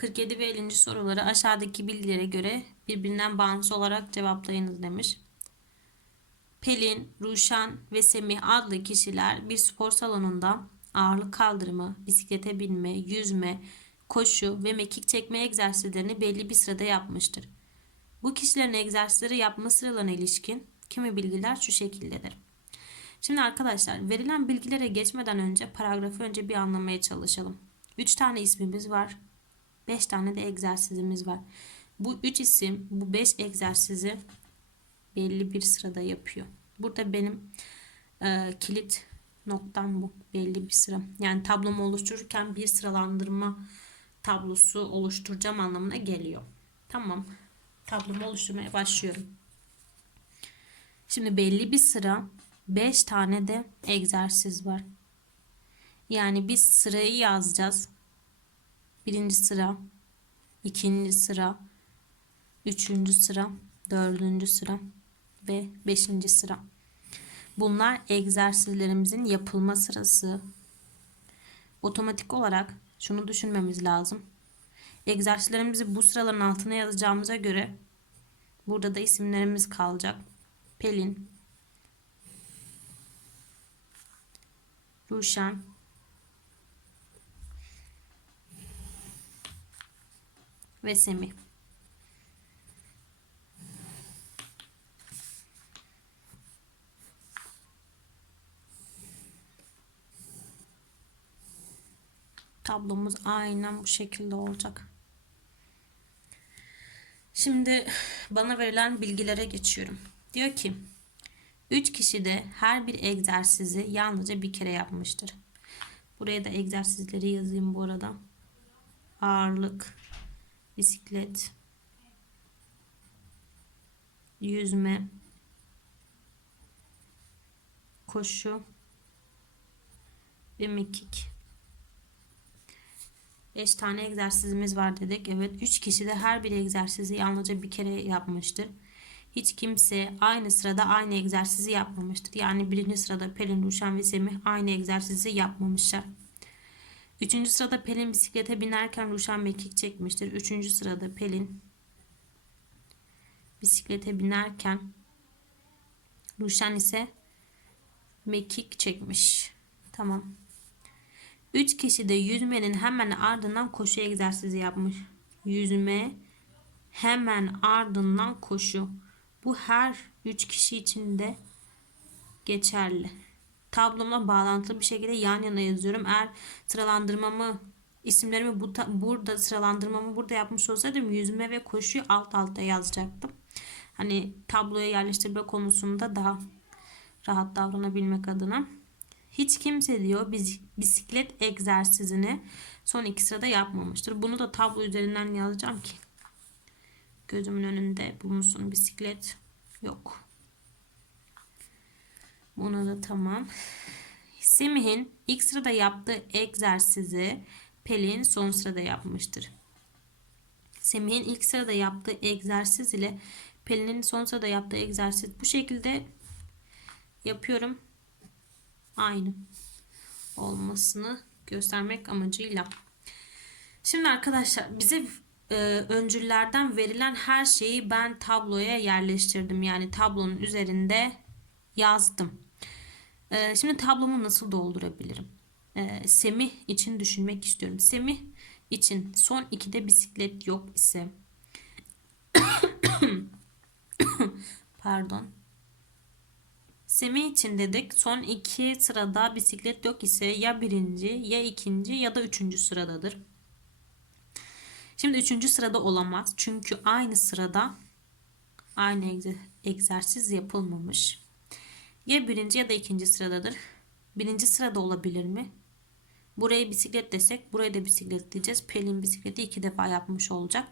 47 ve 50. soruları aşağıdaki bilgilere göre birbirinden bağımsız olarak cevaplayınız demiş. Pelin, Ruşen ve Semih adlı kişiler bir spor salonunda ağırlık kaldırma, bisiklete binme, yüzme, koşu ve mekik çekme egzersizlerini belli bir sırada yapmıştır. Bu kişilerin egzersizleri yapma sıralarına ilişkin kimi bilgiler şu şekildedir. Şimdi arkadaşlar verilen bilgilere geçmeden önce paragrafı önce bir anlamaya çalışalım. 3 tane ismimiz var. 5 tane de egzersizimiz var. Bu 3 isim bu 5 egzersizi belli bir sırada yapıyor. Burada benim e, kilit noktam bu. Belli bir sıra. Yani tablomu oluştururken bir sıralandırma tablosu oluşturacağım anlamına geliyor. Tamam. Tablomu oluşturmaya başlıyorum. Şimdi belli bir sıra 5 tane de egzersiz var. Yani biz sırayı yazacağız. Birinci sıra, ikinci sıra, üçüncü sıra, dördüncü sıra ve beşinci sıra. Bunlar egzersizlerimizin yapılma sırası. Otomatik olarak şunu düşünmemiz lazım. Egzersizlerimizi bu sıraların altına yazacağımıza göre burada da isimlerimiz kalacak. Pelin, Ruşen, ve Semih. Tablomuz aynen bu şekilde olacak. Şimdi bana verilen bilgilere geçiyorum. Diyor ki 3 kişi de her bir egzersizi yalnızca bir kere yapmıştır. Buraya da egzersizleri yazayım bu arada. Ağırlık, bisiklet, yüzme, koşu ve mekik. 5 tane egzersizimiz var dedik. Evet 3 kişi de her bir egzersizi yalnızca bir kere yapmıştır. Hiç kimse aynı sırada aynı egzersizi yapmamıştır. Yani birinci sırada Pelin, Ruşen ve Semih aynı egzersizi yapmamışlar. Üçüncü sırada Pelin bisiklete binerken Ruşen mekik çekmiştir. Üçüncü sırada Pelin bisiklete binerken Ruşen ise mekik çekmiş. Tamam. Üç kişi de yüzmenin hemen ardından koşu egzersizi yapmış. Yüzme hemen ardından koşu. Bu her üç kişi için de geçerli tablomla bağlantılı bir şekilde yan yana yazıyorum. Eğer sıralandırmamı isimlerimi bu burada sıralandırmamı burada yapmış olsaydım yüzme ve koşuyu alt alta yazacaktım. Hani tabloya yerleştirme konusunda daha rahat davranabilmek adına. Hiç kimse diyor bisiklet egzersizini son iki sırada yapmamıştır. Bunu da tablo üzerinden yazacağım ki gözümün önünde bulunsun bisiklet yok. Buna da tamam. Semih'in ilk sırada yaptığı egzersizi Pelin son sırada yapmıştır. Semih'in ilk sırada yaptığı egzersiz ile Pelin'in son sırada yaptığı egzersiz bu şekilde yapıyorum. Aynı olmasını göstermek amacıyla. Şimdi arkadaşlar bize e, öncüllerden verilen her şeyi ben tabloya yerleştirdim. Yani tablonun üzerinde yazdım. Ee, şimdi tablomu nasıl doldurabilirim? Ee, Semih için düşünmek istiyorum. Semih için son ikide bisiklet yok ise pardon Semih için dedik son iki sırada bisiklet yok ise ya birinci ya ikinci ya da üçüncü sıradadır. Şimdi üçüncü sırada olamaz. Çünkü aynı sırada aynı egzersiz yapılmamış. Ya birinci ya da ikinci sıradadır. Birinci sırada olabilir mi? Buraya bisiklet desek buraya da bisiklet diyeceğiz. Pelin bisikleti iki defa yapmış olacak.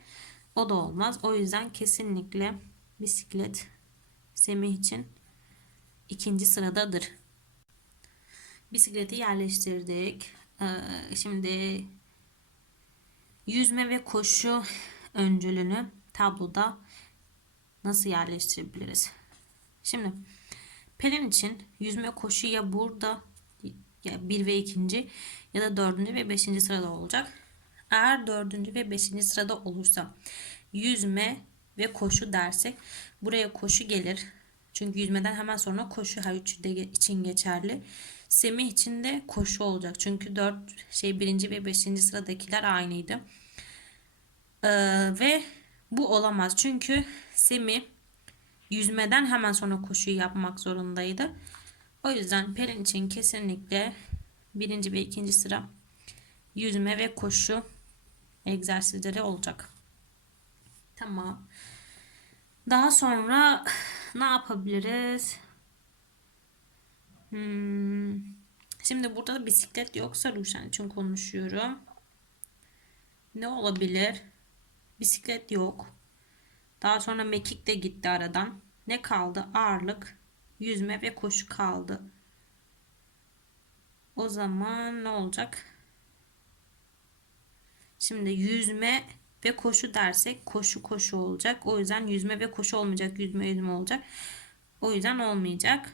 O da olmaz. O yüzden kesinlikle bisiklet Semih için ikinci sıradadır. Bisikleti yerleştirdik. Ee, şimdi yüzme ve koşu öncülünü tabloda nasıl yerleştirebiliriz? Şimdi Pelin için yüzme koşu ya burada ya bir ve ikinci ya da dördüncü ve beşinci sırada olacak. Eğer dördüncü ve beşinci sırada olursa yüzme ve koşu dersek buraya koşu gelir. Çünkü yüzmeden hemen sonra koşu her üçü de için geçerli. Semih için de koşu olacak. Çünkü dört şey birinci ve beşinci sıradakiler aynıydı. Ee, ve bu olamaz. Çünkü Semih yüzmeden hemen sonra koşuyu yapmak zorundaydı. O yüzden Pelin için kesinlikle birinci ve ikinci sıra yüzme ve koşu egzersizleri olacak. Tamam. Daha sonra ne yapabiliriz? Hmm. Şimdi burada da bisiklet yoksa Ruşen için konuşuyorum. Ne olabilir? Bisiklet yok. Daha sonra mekik de gitti aradan. Ne kaldı? Ağırlık, yüzme ve koşu kaldı. O zaman ne olacak? Şimdi yüzme ve koşu dersek koşu koşu olacak. O yüzden yüzme ve koşu olmayacak. Yüzme yüzme olacak. O yüzden olmayacak.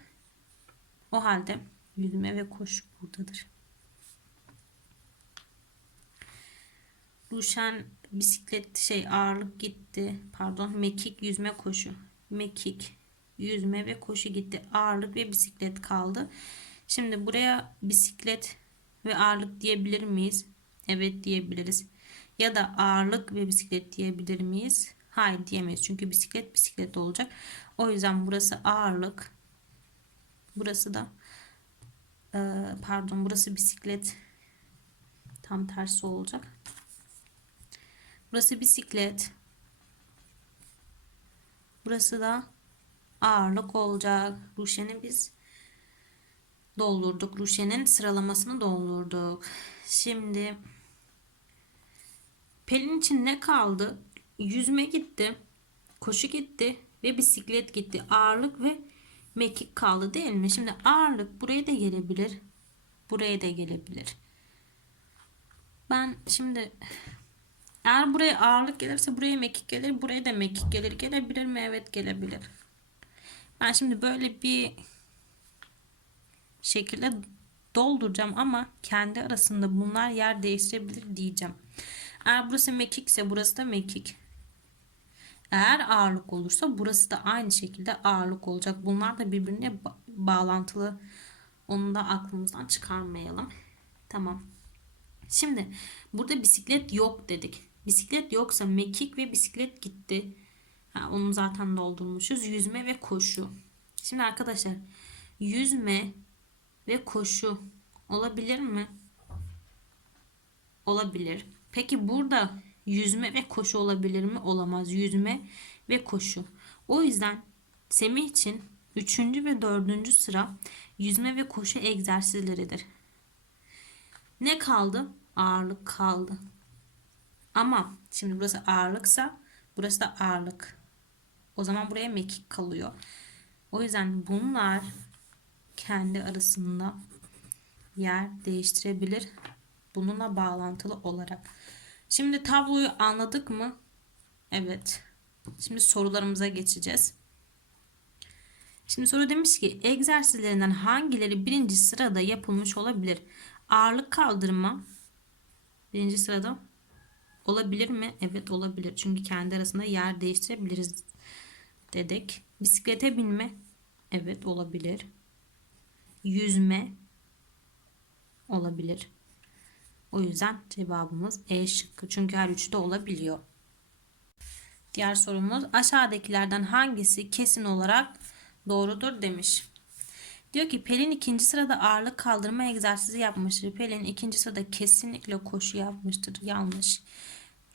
O halde yüzme ve koşu buradadır. Ruşen bisiklet şey ağırlık gitti. Pardon mekik yüzme koşu. Mekik yüzme ve koşu gitti. Ağırlık ve bisiklet kaldı. Şimdi buraya bisiklet ve ağırlık diyebilir miyiz? Evet diyebiliriz. Ya da ağırlık ve bisiklet diyebilir miyiz? Hayır diyemeyiz. Çünkü bisiklet bisiklet olacak. O yüzden burası ağırlık. Burası da pardon burası bisiklet. Tam tersi olacak. Burası bisiklet. Burası da ağırlık olacak. Ruşen'i biz doldurduk. Ruşen'in sıralamasını doldurduk. Şimdi Pelin için ne kaldı? Yüzme gitti. Koşu gitti. Ve bisiklet gitti. Ağırlık ve mekik kaldı değil mi? Şimdi ağırlık buraya da gelebilir. Buraya da gelebilir. Ben şimdi eğer buraya ağırlık gelirse buraya mekik gelir. Buraya da mekik gelir. Gelebilir mi? Evet gelebilir. Ben şimdi böyle bir şekilde dolduracağım ama kendi arasında bunlar yer değiştirebilir diyeceğim. Eğer burası mekik ise burası da mekik. Eğer ağırlık olursa burası da aynı şekilde ağırlık olacak. Bunlar da birbirine bağlantılı. Onu da aklımızdan çıkarmayalım. Tamam. Şimdi burada bisiklet yok dedik. Bisiklet yoksa mekik ve bisiklet gitti. Ha, onu zaten doldurmuşuz. Yüzme ve koşu. Şimdi arkadaşlar yüzme ve koşu olabilir mi? Olabilir. Peki burada yüzme ve koşu olabilir mi? Olamaz. Yüzme ve koşu. O yüzden Semih için 3. ve 4. sıra yüzme ve koşu egzersizleridir. Ne kaldı? Ağırlık kaldı. Ama şimdi burası ağırlıksa burası da ağırlık. O zaman buraya mekik kalıyor. O yüzden bunlar kendi arasında yer değiştirebilir. Bununla bağlantılı olarak. Şimdi tabloyu anladık mı? Evet. Şimdi sorularımıza geçeceğiz. Şimdi soru demiş ki egzersizlerinden hangileri birinci sırada yapılmış olabilir? Ağırlık kaldırma birinci sırada olabilir mi? Evet olabilir. Çünkü kendi arasında yer değiştirebiliriz dedik. Bisiklete binme evet olabilir. Yüzme olabilir. O yüzden cevabımız E şıkkı. Çünkü her üçü de olabiliyor. Diğer sorumuz aşağıdakilerden hangisi kesin olarak doğrudur demiş. Diyor ki Pelin ikinci sırada ağırlık kaldırma egzersizi yapmıştır. Pelin ikinci sırada kesinlikle koşu yapmıştır. Yanlış.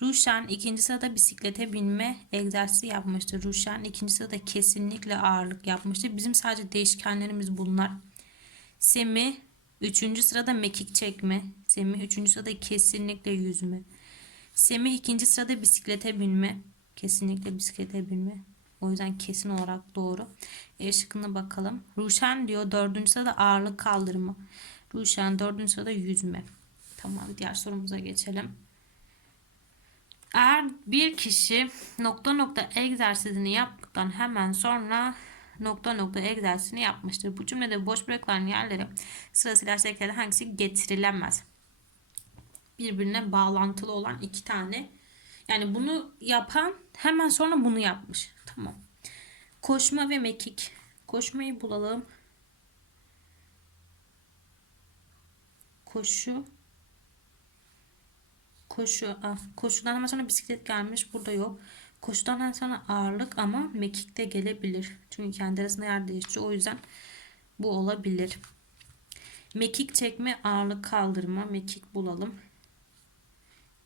Ruşen ikinci sırada bisiklete binme egzersizi yapmıştır. Ruşen ikinci sırada kesinlikle ağırlık yapmıştır. Bizim sadece değişkenlerimiz bunlar. Semih üçüncü sırada mekik çekme. Semih üçüncü sırada kesinlikle yüzme. Semih ikinci sırada bisiklete binme. Kesinlikle bisiklete binme. O yüzden kesin olarak doğru. E şıkkına bakalım. Ruşen diyor dördüncü sırada ağırlık kaldırma. Ruşen dördüncü sırada yüzme. Tamam diğer sorumuza geçelim. Eğer bir kişi nokta nokta egzersizini yaptıktan hemen sonra nokta nokta egzersizini yapmıştır. Bu cümlede boş bırakılan yerlere sırasıyla aşağıdakilerden hangisi getirilemez? birbirine bağlantılı olan iki tane. Yani bunu yapan hemen sonra bunu yapmış. Tamam. Koşma ve mekik. Koşmayı bulalım. Koşu. Koşu. Ah, koşudan hemen sonra bisiklet gelmiş. Burada yok. Koşudan hemen sonra ağırlık ama mekik de gelebilir. Çünkü kendi arasında yer değiştiriyor. O yüzden bu olabilir. Mekik çekme, ağırlık kaldırma. Mekik bulalım.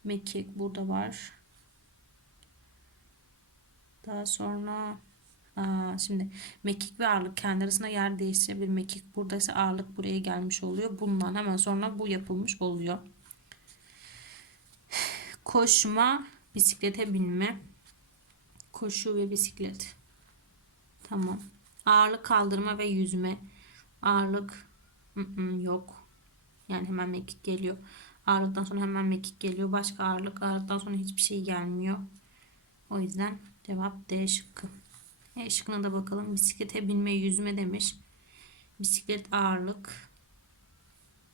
Mekik burada var. Daha sonra aa, şimdi mekik ve ağırlık kendi arasında yer değiştirebilir. Mekik buradaysa ağırlık buraya gelmiş oluyor. Bundan hemen sonra bu yapılmış oluyor. Koşma, bisiklete binme. Koşu ve bisiklet. Tamam. Ağırlık kaldırma ve yüzme. Ağırlık ı-ı, yok. Yani hemen mekik geliyor. Ağırlıktan sonra hemen mekik geliyor. Başka ağırlık. Ağırlıktan sonra hiçbir şey gelmiyor. O yüzden cevap D şıkkı. E şıkkına da bakalım. Bisiklete binme, yüzme demiş. Bisiklet ağırlık.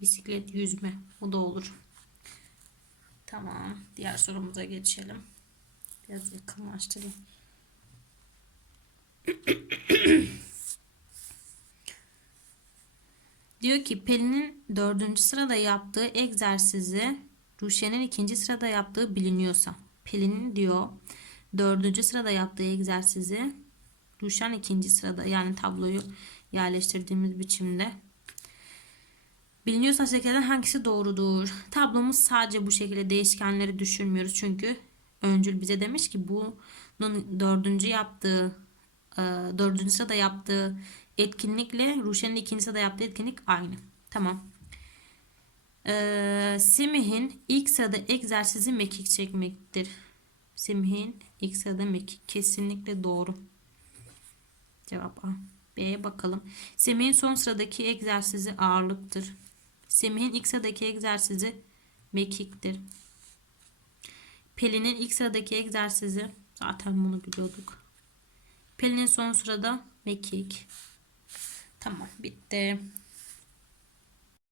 Bisiklet yüzme. O da olur. Tamam. Diğer sorumuza geçelim. Biraz yakınlaştırayım. Diyor ki Pelin'in dördüncü sırada yaptığı egzersizi Ruşen'in ikinci sırada yaptığı biliniyorsa. Pelin'in diyor dördüncü sırada yaptığı egzersizi Ruşen ikinci sırada yani tabloyu yerleştirdiğimiz biçimde biliniyorsa aşağıdakilerden hangisi doğrudur? Tablomuz sadece bu şekilde değişkenleri düşünmüyoruz çünkü öncül bize demiş ki bunun dördüncü yaptığı e, dördüncü sırada yaptığı etkinlikle Ruşen'in ikinci sırada yaptığı etkinlik aynı. Tamam. Ee, Semih'in ilk sırada egzersizi mekik çekmektir. Semih'in ilk sırada mekik kesinlikle doğru. Cevap A. B'ye bakalım. Semih'in son sıradaki egzersizi ağırlıktır. Semih'in ilk sıradaki egzersizi mekiktir. Pelin'in ilk sıradaki egzersizi zaten bunu biliyorduk. Pelin'in son sırada mekik. Tamam bitti.